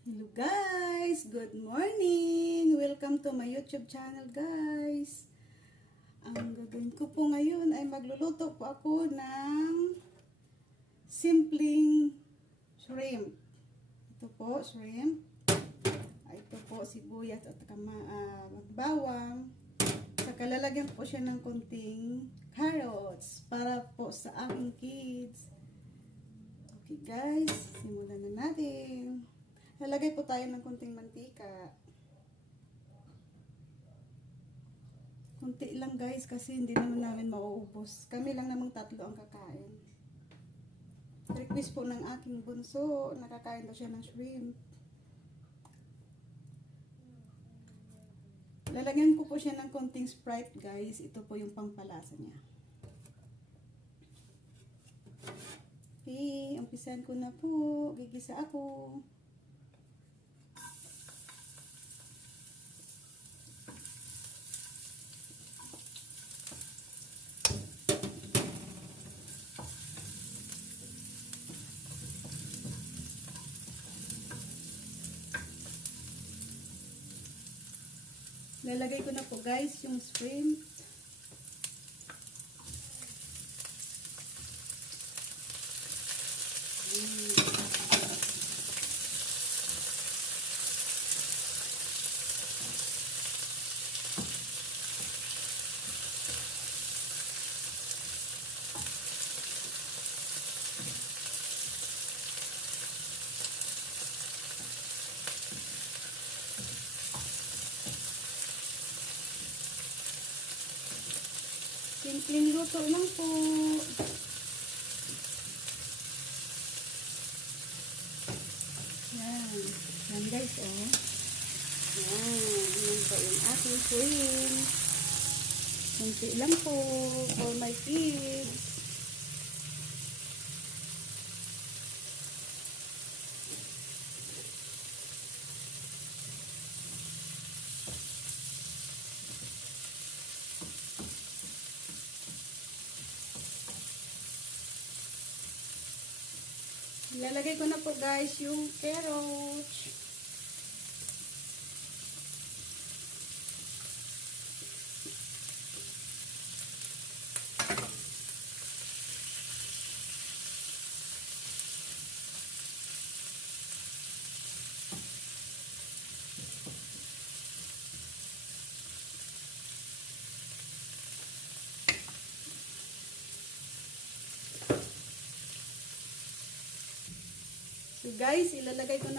Hello guys! Good morning! Welcome to my YouTube channel guys! Ang gagawin ko po ngayon ay magluluto po ako ng simpleng shrimp. Ito po, shrimp. Ito po, sibuyas at bawang. Saka lalagyan po siya ng konting carrots para po sa aking kids. Okay guys, simulan na natin. Lalagay po tayo ng konting mantika. Kunti lang guys kasi hindi naman namin mauubos. Kami lang namang tatlo ang kakain. Request po ng aking bunso, nakakain daw siya ng shrimp. Lalagyan ko po siya ng konting Sprite guys. Ito po yung pampalasa niya. Okay, umpisan ko na po. Gigisa ako. Lalagay ko na po guys yung shrimp. Simpleng luto lang po. Yan. Yan guys, oh. Yan. Yan po yung aking shrimp. Kunti lang po for my kids. Ilalagay ko na po guys yung carrots. So guys, ilalagay ko na